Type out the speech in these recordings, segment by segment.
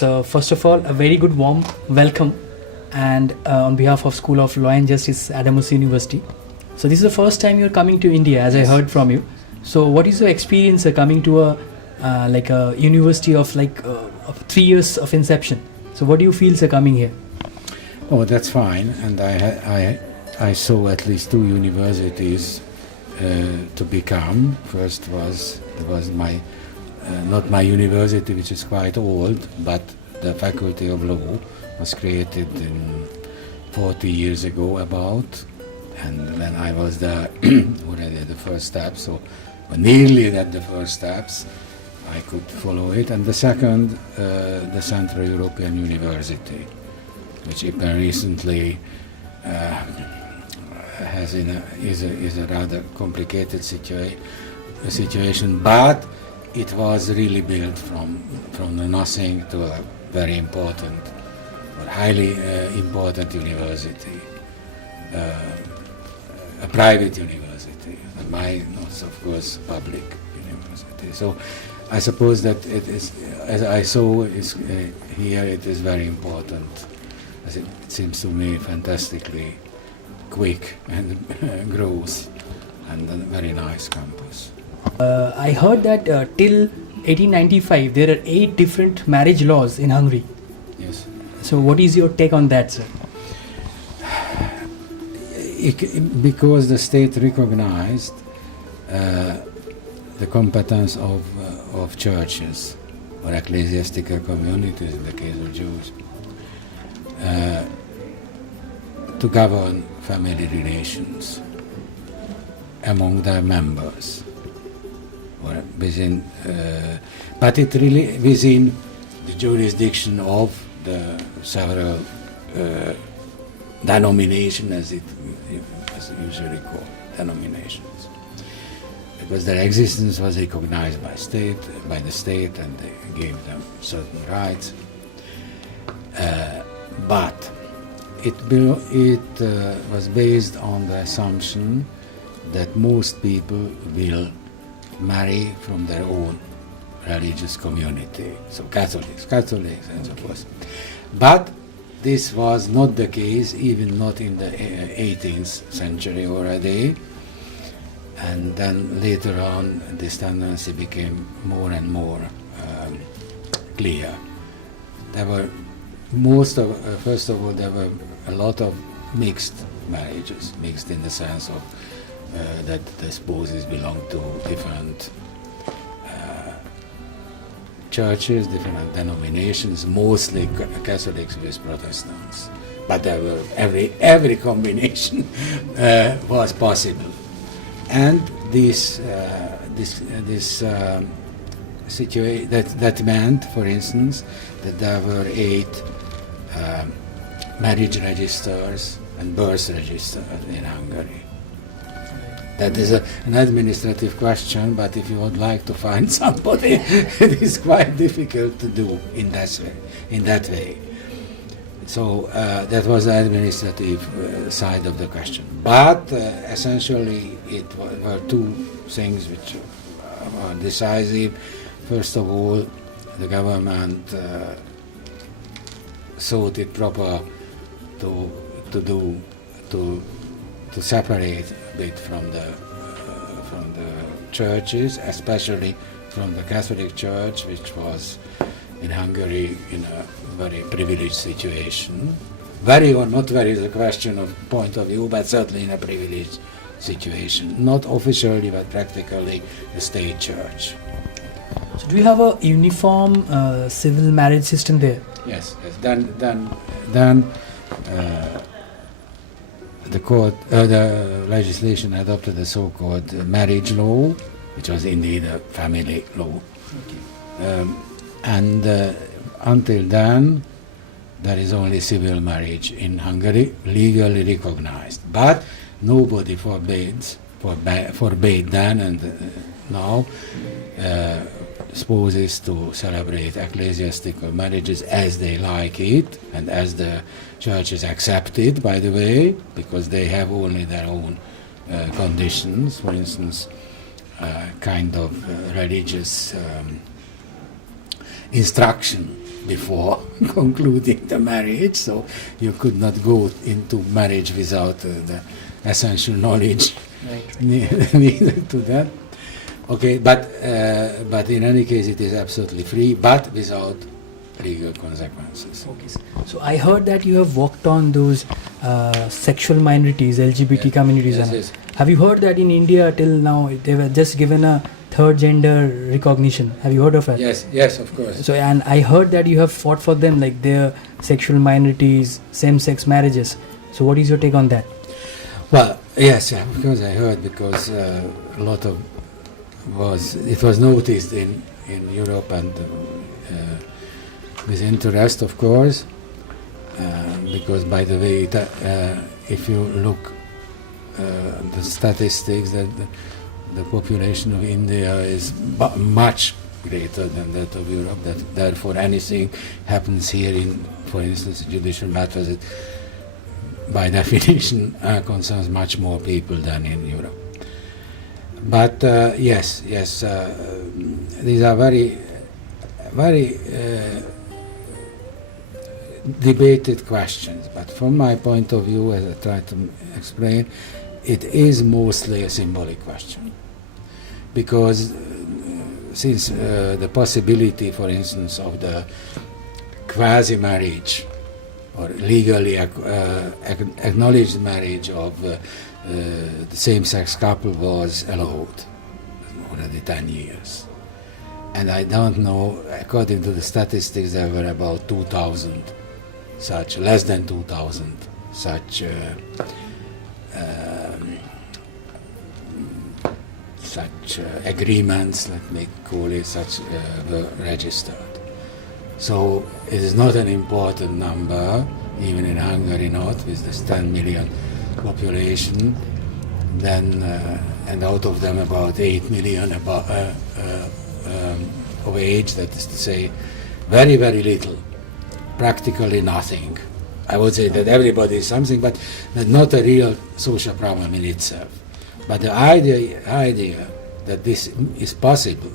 So first of all, a very good warm welcome, and on behalf of School of Law and Justice, ADAMAS University. So this is the first time you're coming to India, as I heard from you. So what is your experience coming to a university of 3 years of inception? So what do you feel coming here? Oh, that's fine. And I saw at least 2 universities to become. First was my not my university, which is quite old, but the Faculty of Law was created 40 years ago about, and when I was there already at the first step, so nearly at the first steps, I could follow it. And the second, the Central European University, which recently is a rather complicated situation, but it was really built from the nothing to a very important, or highly important university, a private university. And mine was, of course, public university. So I suppose that it is, as I saw here, it is very important, as it seems to me fantastically quick and growth, and a very nice campus. I heard that till 1895 there are 8 different marriage laws in Hungary. Yes. So what is your take on that, sir? Because the state recognized the competence of churches or ecclesiastical communities, in the case of Jews, to govern family relations among their members, or within, but it really within the jurisdiction of the several denominations, as it is usually called, denominations, because their existence was recognized by the state, and they gave them certain rights. But it was based on the assumption that most people will marry from their own religious community, so Catholics and so forth. But this was not the case, even not in the 18th century already, and then later on this tendency became more and more clear. There were first of all, there were a lot of mixed marriages, mixed in the sense of that the spouses belonged to different churches, different denominations, mostly Catholics with Protestants. But there were every combination was possible, and this situation that meant, for instance, that there were 8 marriage registers and birth registers in Hungary. That is an administrative question, but if you would like to find somebody, it is quite difficult to do in that way. So that was the administrative side of the question. But essentially, it were 2 things which are decisive. First of all, the government thought it proper to separate a bit from the churches, especially from the Catholic Church, which was in Hungary in a very privileged situation. Very or not very is a question of point of view, but certainly in a privileged situation. Not officially, but practically the state church. So do you have a uniform civil marriage system there? Yes. Then the legislation adopted the so-called marriage law, which was indeed a family law. Okay. And until then, there is only civil marriage in Hungary, legally recognized. But nobody forbade then and now spouses to celebrate ecclesiastical marriages as they like it, and as the churches accept it, by the way, because they have only their own conditions. For instance, kind of religious instruction before concluding the marriage, so you could not go into marriage without the essential knowledge needed to that. Okay, but in any case it is absolutely free, but without legal consequences. Okay. So I heard that you have worked on those sexual minorities, LGBT communities. Yes, yes. Have you heard that in India till now they were just given a third gender recognition? Have you heard of it? Yes, of course. So, and I heard that you have fought for them, like their sexual minorities, same-sex marriages. So what is your take on that? Well, yes, of course I heard, because a lot of it was noticed in Europe, and with interest, of course, because, by the way, if you look the statistics, that the population of India is much greater than that of Europe, that therefore anything happens here in, for instance, judicial matters, it by definition concerns much more people than in Europe. But yes, these are very debated questions. But from my point of view, as I tried to explain, it is mostly a symbolic question. Because since the possibility, for instance, of the quasi-marriage or legally acknowledged marriage of the same-sex couple was allowed already 10 years. And I don't know, according to the statistics, there were about 2,000 such, less than 2,000 such agreements, let me call it such, were registered. So it is not an important number, even in Hungary not, with this 10 million population. Then, and out of them about 8 million of age, that is to say, very, very little, practically nothing. I would say that everybody is something, but not a real social problem in itself. But the idea that this is possible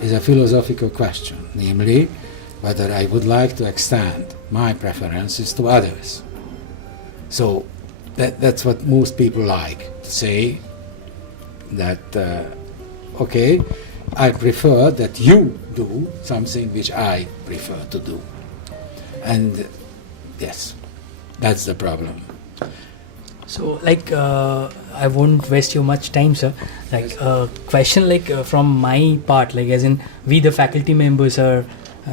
is a philosophical question, namely whether I would like to extend my preferences to others. So that's what most people like, to say that, okay, I prefer that you do something which I prefer to do. And yes, that's the problem. So, like, I won't waste your much time, sir. Like, question, like, from my part, like, as in, we the faculty members are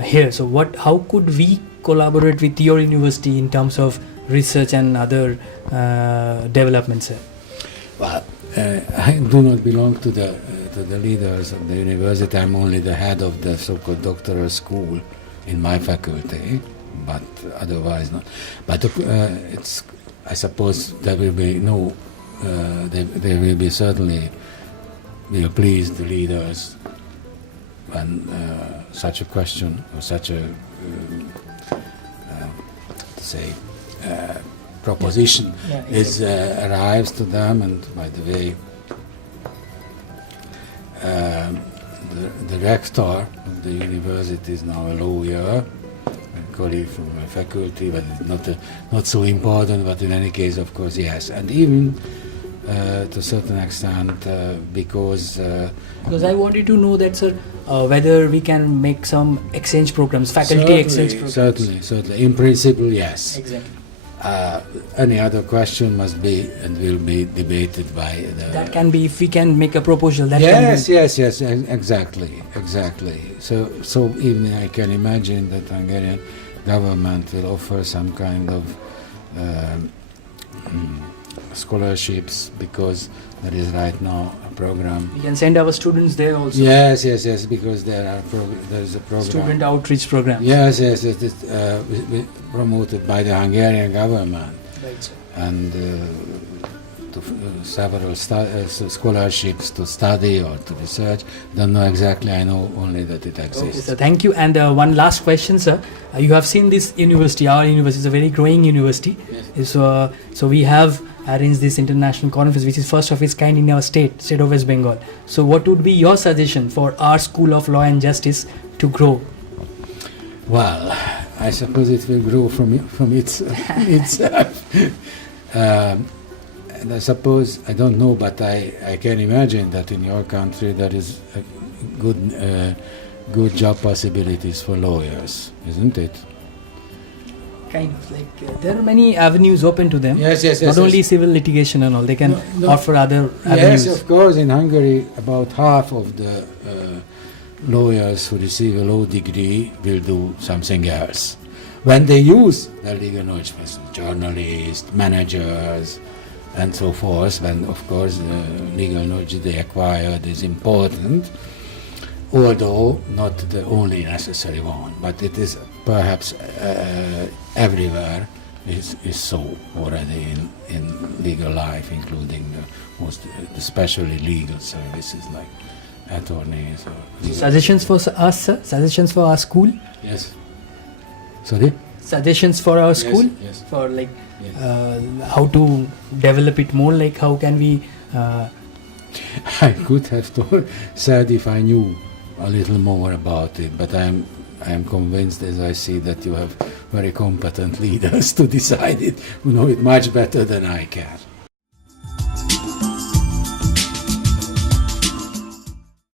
here. So, how could we collaborate with your university in terms of research and other developments, sir? Well, I do not belong to the leaders of the university. I'm only the head of the so-called doctoral school in my faculty, but otherwise not. But it's, I suppose there will be no, there will be certainly, will please the leaders when such a question or such a, proposition arrives to them. And by the way, the rector of the university is now a lawyer, a colleague from my faculty, but not so important, but in any case, of course, yes. And even to a certain extent, because I wanted to know that, sir, whether we can make some exchange programs, faculty exchange programs. Certainly. In principle, yes. Exactly. Any other question must be and will be debated by the... That can be, if we can make a proposal. That yes, exactly. So even I can imagine that Hungarian government will offer some kind of scholarships, because there is right now a program. We can send our students there also. Yes, because there is a program. Student outreach program. Yes, it is promoted by the Hungarian government. Right, sir. And several scholarships to study or to research. Don't know exactly, I know only that it exists. Okay, sir, thank you. And one last question, sir. You have seen this university, our university is a very growing university. Yes. So we have arranged this international conference, which is first of its kind in our state of West Bengal. So what would be your suggestion for our School of Law and Justice to grow Well, I suppose it will grow from itself. And I suppose, I don't know, but I can imagine that in your country there is a good job possibilities for lawyers, isn't it? Kind of like there are many avenues open to them. Yes. Not only civil litigation and all, they can offer other avenues. Yes, of course. In Hungary, about half of the lawyers who receive a law degree will do something else. When they use their legal knowledge, for instance, journalists, managers, and so forth, when of course the legal knowledge they acquired is important, although not the only necessary one, but it is perhaps everywhere is so already in legal life, including especially legal services like attorneys. Suggestions for us, sir? Suggestions for our school? Yes. Sorry? Suggestions for our school? Yes. For like how to develop it more, like how can we... I could have said if I knew a little more about it, but I am convinced, as I see, that you have very competent leaders to decide it, who know it much better than I can.